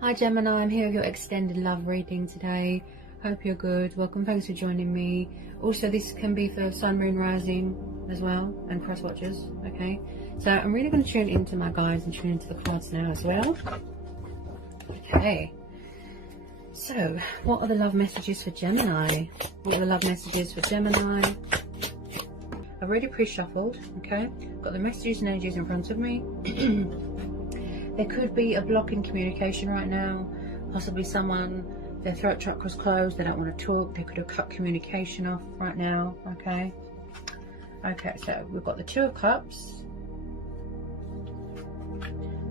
Hi Gemini, I'm here with your extended love reading today. Hope you're good. Welcome, thanks for joining me. Also, this can be for Sun, Moon, Rising as well, and cross watchers, okay? So I'm really going to tune into my guides and tune into the cards now as well. Okay. So, what are the love messages for Gemini? What are the love messages for Gemini? I've already pre-shuffled, okay? Got the messages and energies in front of me. There could be a block in communication right now. Possibly someone, their throat chakra's closed, they don't want to talk. They could have cut communication off right now, okay? Okay, so we've got the Two of Cups.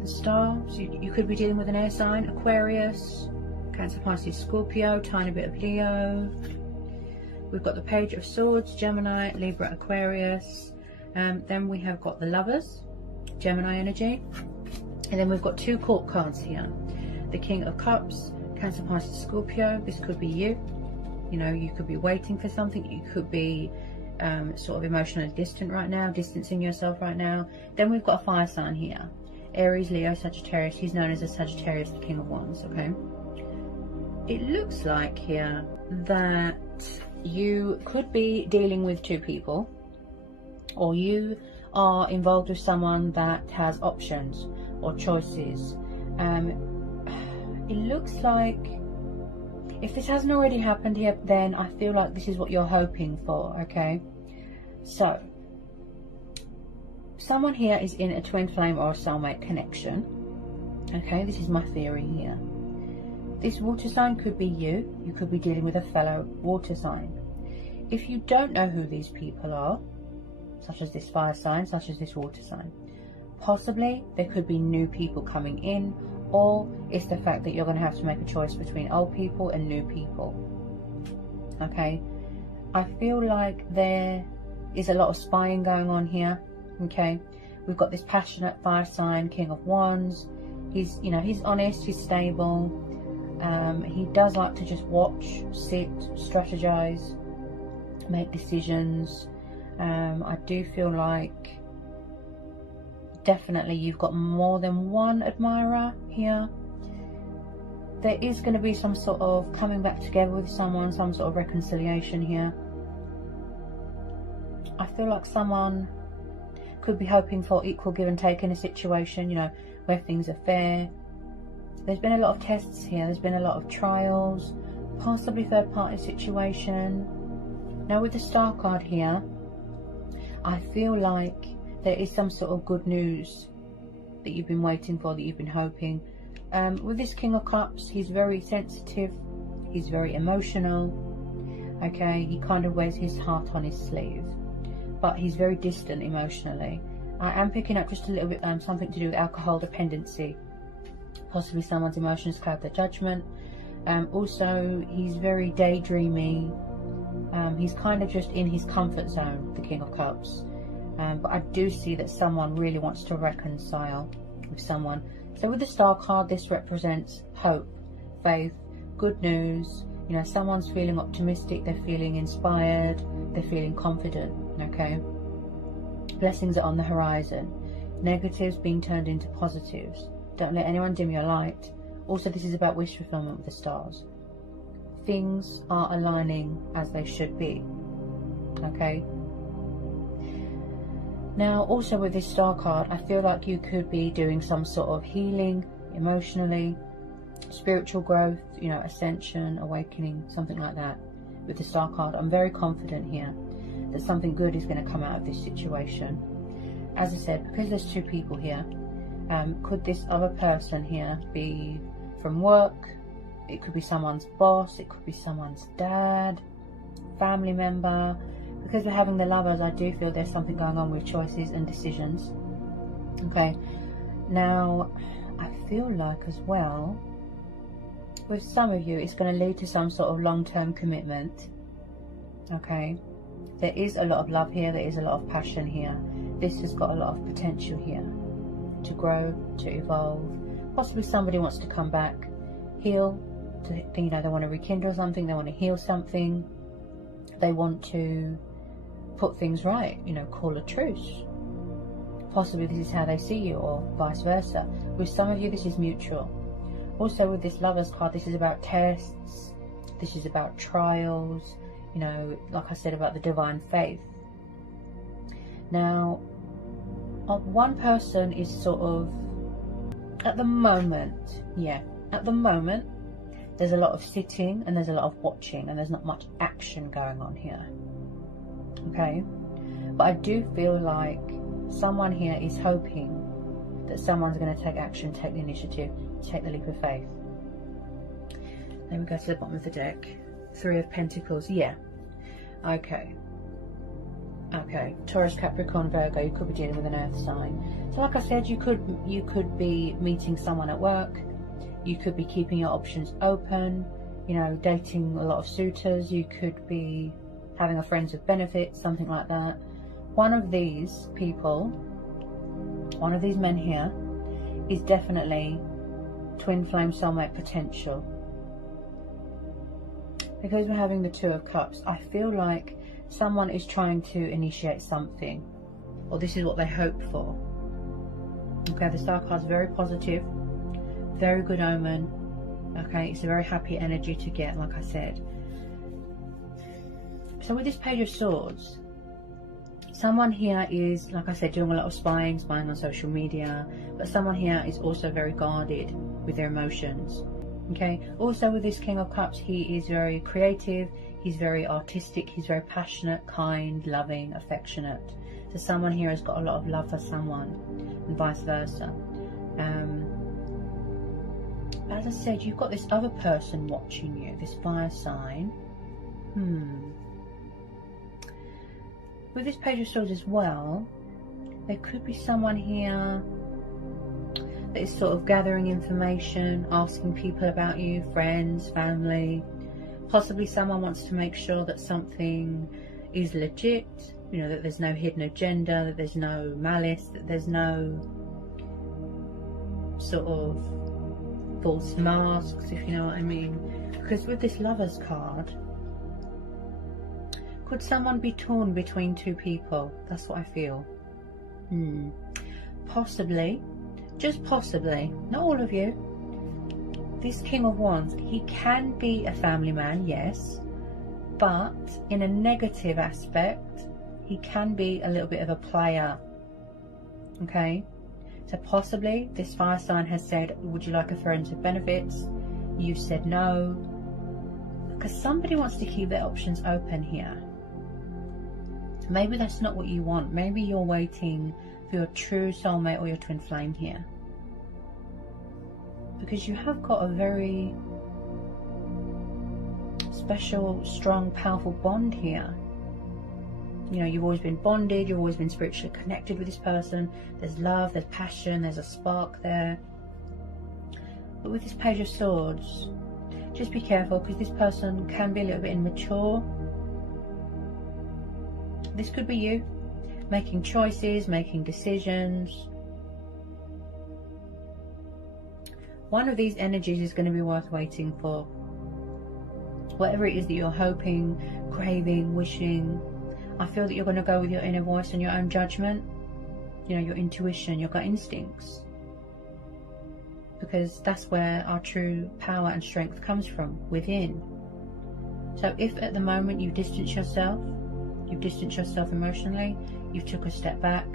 The Star, so you could be dealing with an air sign. Aquarius, Cancer, Pisces, Scorpio, tiny bit of Leo. We've got the Page of Swords, Gemini, Libra, Aquarius. Then we have got the Lovers, Gemini energy. And then we've got two court cards here. The King of Cups, Cancer, Pisces, Scorpio. This could be you. You know, you could be waiting for something. You could be sort of emotionally distant right now, distancing yourself right now. Then we've got a fire sign here. Aries, Leo, Sagittarius. He's known as a Sagittarius, the King of Wands, okay? It looks like here that you could be dealing with two people, or you are involved with someone that has options or choices. It looks like, if this hasn't already happened here, then I feel like this is what you're hoping for, okay? So, someone here is in a twin flame or a soulmate connection, okay? This is my theory here. This water sign could be you. You could be dealing with a fellow water sign. If you don't know who these people are, such as this fire sign, such as this water sign, possibly there could be new people coming in, or it's the fact that you're going to have to make a choice between old people and new people, okay? I feel like there is a lot of spying going on here, okay? We've got this passionate fire sign, King of Wands. He's, you know, he's honest, he's stable. He does like to just watch, sit, strategize, make decisions. I do feel like definitely you've got more than one admirer here. There is going to be some sort of coming back together with someone, some sort of reconciliation here. I feel like someone could be hoping for equal give and take in a situation, you know, where things are fair. There's been a lot of tests here, there's been a lot of trials, possibly third party situation. Now with the Star card here, I feel like there is some sort of good news that you've been waiting for, that you've been hoping. With this King of Cups, he's very sensitive, he's very emotional, okay? He kind of wears his heart on his sleeve, but he's very distant emotionally. I am picking up just a little bit something to do with alcohol dependency. Possibly someone's emotions cloud their judgment. Also, he's very daydreamy. He's kind of just in his comfort zone, the King of Cups. But I do see that someone really wants to reconcile with someone. So with the Star card, this represents hope, faith, good news. You know, someone's feeling optimistic, they're feeling inspired, they're feeling confident, okay? Blessings are on the horizon. Negatives being turned into positives. Don't let anyone dim your light. Also, this is about wish fulfillment with the stars. Things are aligning as they should be, okay? Now, also with this Star card, I feel like you could be doing some sort of healing emotionally, spiritual growth, you know, ascension, awakening, something like that. With the Star card, I'm very confident here that something good is going to come out of this situation. As I said, because there's two people here, could this other person here be from work? It could be someone's boss, it could be someone's dad, family member. Because we're having the Lovers, I do feel there's something going on with choices and decisions, okay? Now, I feel like as well, with some of you, it's going to lead to some sort of long-term commitment, okay? There is a lot of love here, there is a lot of passion here. This has got a lot of potential here to grow, to evolve. Possibly somebody wants to come back, heal, you know, they want to rekindle something, they want to heal something, they want to put things right, you know, call a truce. Possibly this is how they see you, or vice versa. With some of you, this is mutual. Also with this Lovers card, this is about tests, this is about trials, you know, like I said, about the divine faith. Now, one person is sort of, at the moment, at the moment, there's a lot of sitting and there's a lot of watching and there's not much action going on here. Okay? But I do feel like someone here is hoping that someone's going to take action, take the initiative, take the leap of faith. Then we go to the bottom of the deck. Three of Pentacles. Yeah. Okay. Okay. Taurus, Capricorn, Virgo. You could be dealing with an earth sign. So like I said, you could be meeting someone at work. You could be keeping your options open. You know, dating a lot of suitors. You could be having a friends with benefits, something like that. One of these people, one of these men here, is definitely twin flame soulmate potential. Because we're having the Two of Cups, I feel like someone is trying to initiate something, or this is what they hope for. Okay, the Star card's very positive, very good omen. Okay, it's a very happy energy to get, like I said. So with this Page of Swords, someone here is, like I said, doing a lot of spying on social media, but someone here is also very guarded with their emotions. Okay, also with this King of Cups, he is very creative, he's very artistic, he's very passionate, kind, loving, affectionate. So someone here has got a lot of love for someone, and vice versa. As I said, you've got this other person watching you, this fire sign. With this Page of Swords as well, there could be someone here that is sort of gathering information, asking people about you, friends, family. Possibly someone wants to make sure that something is legit, you know, that there's no hidden agenda, that there's no malice, that there's no sort of false masks, if you know what I mean. Because with this Lovers card, could someone be torn between two people? That's what I feel. Possibly. Just possibly, not all of you. This King of Wands, he can be a family man, yes, but in a negative aspect, he can be a little bit of a player. Okay, so possibly this fire sign has said, would you like a friends with benefits? You've said no, because somebody wants to keep their options open here. Maybe that's not what you want. Maybe you're waiting for your true soulmate or your twin flame here, because you have got a very special, strong, powerful bond here. You know, you've always been bonded, you've always been spiritually connected with this person. There's love, there's passion, there's a spark there. But with this Page of Swords, just be careful, because this person can be a little bit immature. This could be you, making choices, making decisions. One of these energies is going to be worth waiting for. Whatever it is that you're hoping, craving, wishing, I feel that you're going to go with your inner voice and your own judgment, you know, your intuition, your gut instincts. Because that's where our true power and strength comes from, within. So if at the moment you distance yourself emotionally, you've took a step back,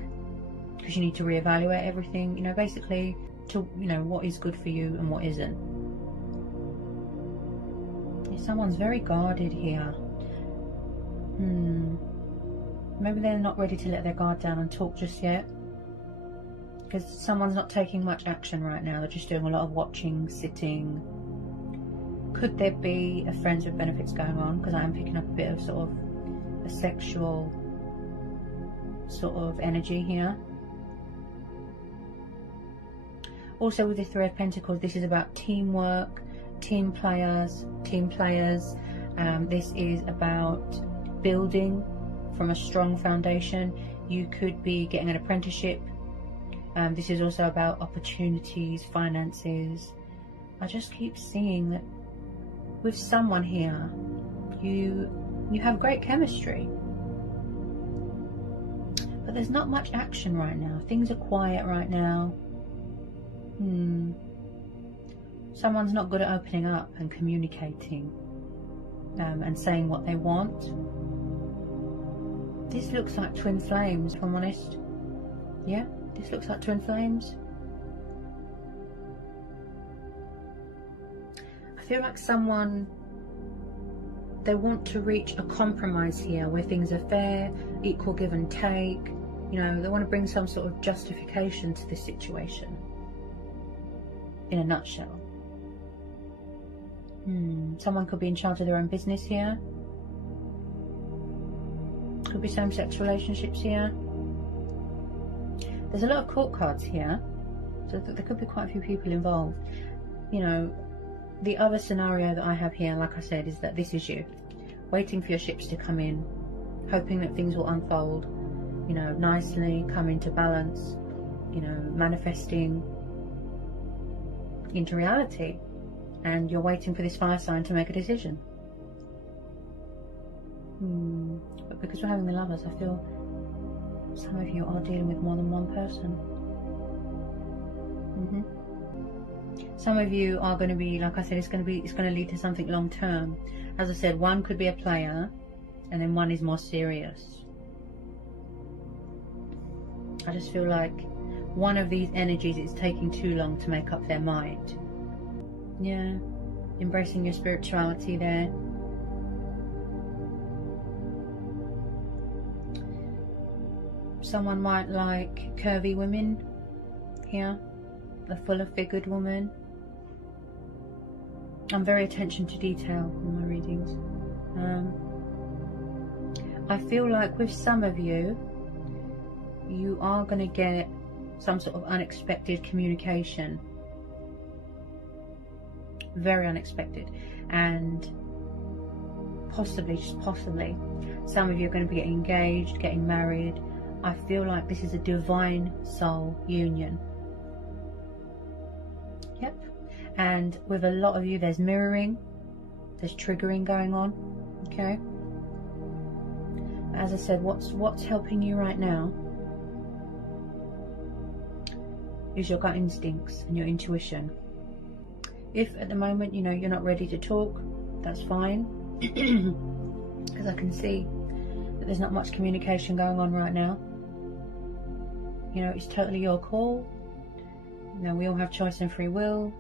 because you need to reevaluate everything, you know, basically to, you know, what is good for you and what isn't. Someone's very guarded here. Maybe they're not ready to let their guard down and talk just yet, because someone's not taking much action right now. They're just doing a lot of watching, sitting. Could there be a friends with benefits going on? Because I am picking up a bit of sort of a sexual sort of energy here. Also with the Three of Pentacles, this is about teamwork, team players. This is about building from a strong foundation. You could be getting an apprenticeship. This is also about opportunities, finances. I just keep seeing that with someone here, you have great chemistry, but there's not much action right now. Things are quiet right now. Someone's not good at opening up and communicating and saying what they want. This looks like twin flames, if I'm honest. Yeah, this looks like twin flames. I feel like someone, they want to reach a compromise here where things are fair, equal give and take. You know, they want to bring some sort of justification to this situation. In a nutshell. Someone could be in charge of their own business here. Could be same-sex relationships here. There's a lot of court cards here, so there could be quite a few people involved. You know, the other scenario that I have here, like I said, is that this is you, waiting for your ships to come in, hoping that things will unfold, you know, nicely, come into balance, you know, manifesting into reality, and you're waiting for this fire sign to make a decision. But because we're having the Lovers, I feel some of you are dealing with more than one person. Some of you are going to be, like I said, it's going to lead to something long term. As I said, one could be a player, and then one is more serious. I just feel like one of these energies is taking too long to make up their mind. Yeah, embracing your spirituality there. Someone might like curvy women here, a fuller figured woman. I'm very attention to detail in my readings. I feel like with some of you, you are going to get some sort of unexpected communication. Very unexpected. And possibly, just possibly, some of you are going to be getting engaged, getting married. I feel like this is a divine soul union. Yep. And with a lot of you, there's mirroring, there's triggering going on. Okay. As I said, what's helping you right now is your gut instincts and your intuition. If at the moment, you know, you're not ready to talk, that's fine. Because I can see that there's not much communication going on right now. You know, it's totally your call. You know, we all have choice and free will.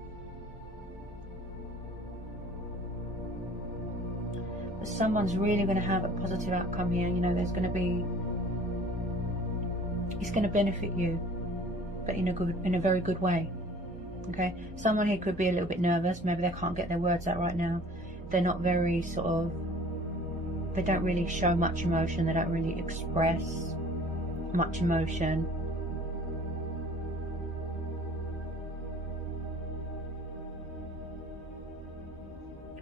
But someone's really going to have a positive outcome here. You know, there's going to be, it's going to benefit you, but in a very good way. Okay, someone here could be a little bit nervous. Maybe they can't get their words out right now. They're not very sort of, they don't really show much emotion. They don't really express much emotion.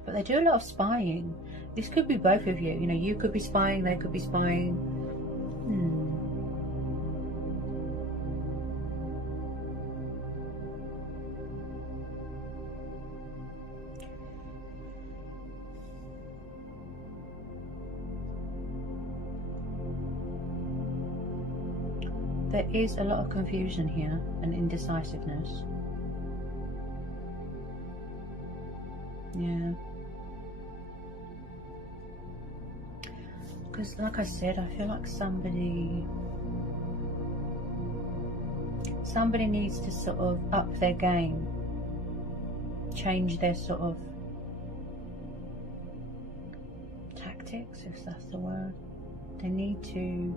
But they do a lot of spying. This could be both of you. You know, you could be spying, they could be spying. There is a lot of confusion here and indecisiveness. Yeah. Because like I said, I feel like somebody needs to sort of up their game, change their sort of tactics, if that's the word. They need to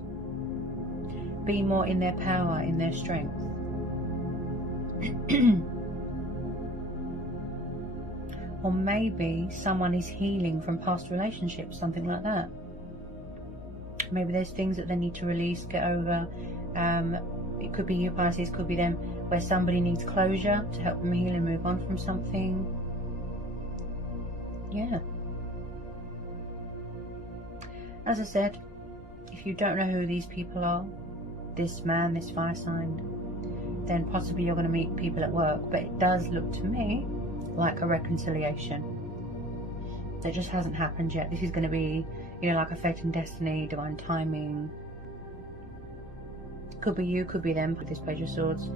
be more in their power, in their strength. Or maybe someone is healing from past relationships, something like that. Maybe there's things that they need to release, get over. It could be you, Pisces, could be them, where somebody needs closure to help them heal and move on from something. Yeah. As I said, if you don't know who these people are, this man, this fire sign, then possibly you're going to meet people at work. But it does look to me like a reconciliation. That just hasn't happened yet. This is going to be, you know, like a fate and destiny, divine timing. Could be you, could be them, with this Page of Swords.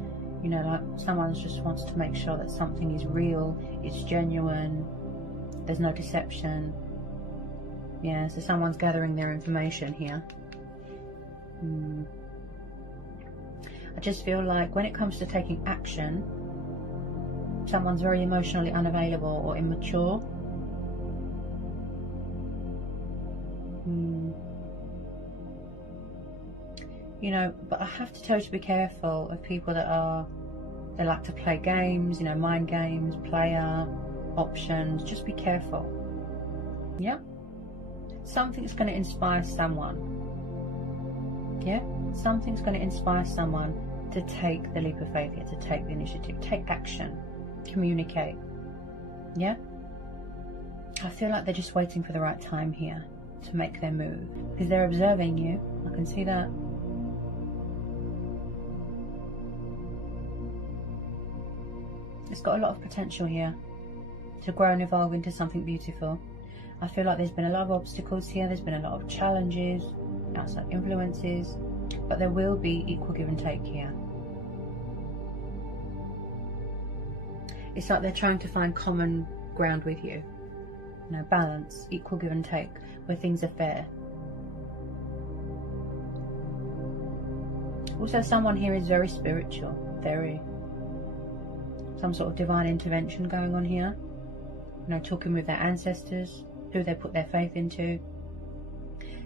You know, like someone just wants to make sure that something is real, it's genuine, there's no deception. Yeah, so someone's gathering their information here. I just feel like when it comes to taking action, someone's very emotionally unavailable or immature. You know, but I have to tell you to be careful of people that they like to play games, you know, mind games, player, options. Just be careful. Yeah? Something's going to inspire someone. Yeah? Something's going to inspire someone to take the leap of faith here, to take the initiative, take action, communicate. Yeah? I feel like they're just waiting for the right time here to make their move, because they're observing you. I can see that. It's got a lot of potential here to grow and evolve into something beautiful. I feel like there's been a lot of obstacles here, there's been a lot of challenges, outside influences, but there will be equal give and take here. It's like they're trying to find common ground with you. You know, balance, equal give and take, where things are fair. Also, someone here is very spiritual, very. Some sort of divine intervention going on here. You know, talking with their ancestors, who they put their faith into.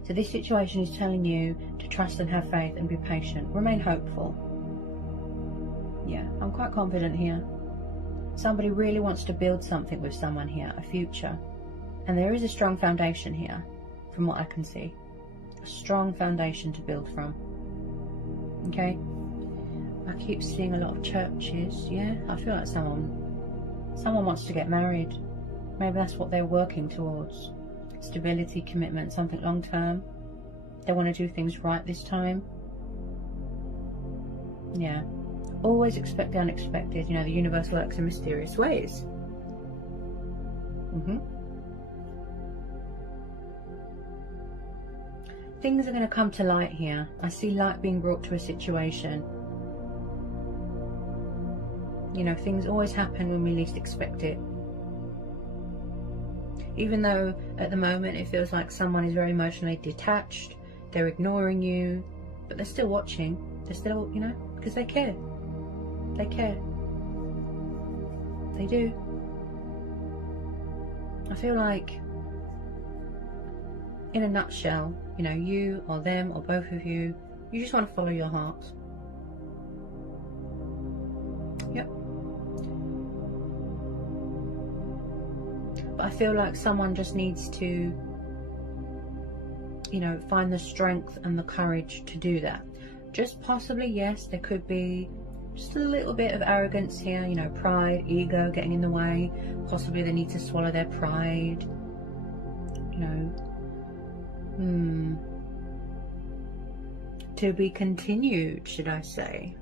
So this situation is telling you to trust and have faith and be patient. Remain hopeful. Yeah, I'm quite confident here. Somebody really wants to build something with someone here, a future. And there is a strong foundation here, from what I can see. A strong foundation to build from. Okay? I keep seeing a lot of churches. Yeah, I feel like someone wants to get married. Maybe that's what they're working towards. Stability, commitment, something long term. They want to do things right this time. Yeah. Always expect the unexpected. You know, the universe works in mysterious ways. Things are going to come to light here. I see light being brought to a situation. You know, things always happen when we least expect it. Even though at the moment it feels like someone is very emotionally detached, they're ignoring you, but they're still watching. They're still, you know, because they care. They care. They do. I feel like, in a nutshell, you know, you or them or both of you, you just want to follow your heart. Yep. But I feel like someone just needs to, you know, find the strength and the courage to do that. Just possibly, yes, there could be just a little bit of arrogance here, you know, pride, ego getting in the way. Possibly they need to swallow their pride, you know. To be continued, should I say.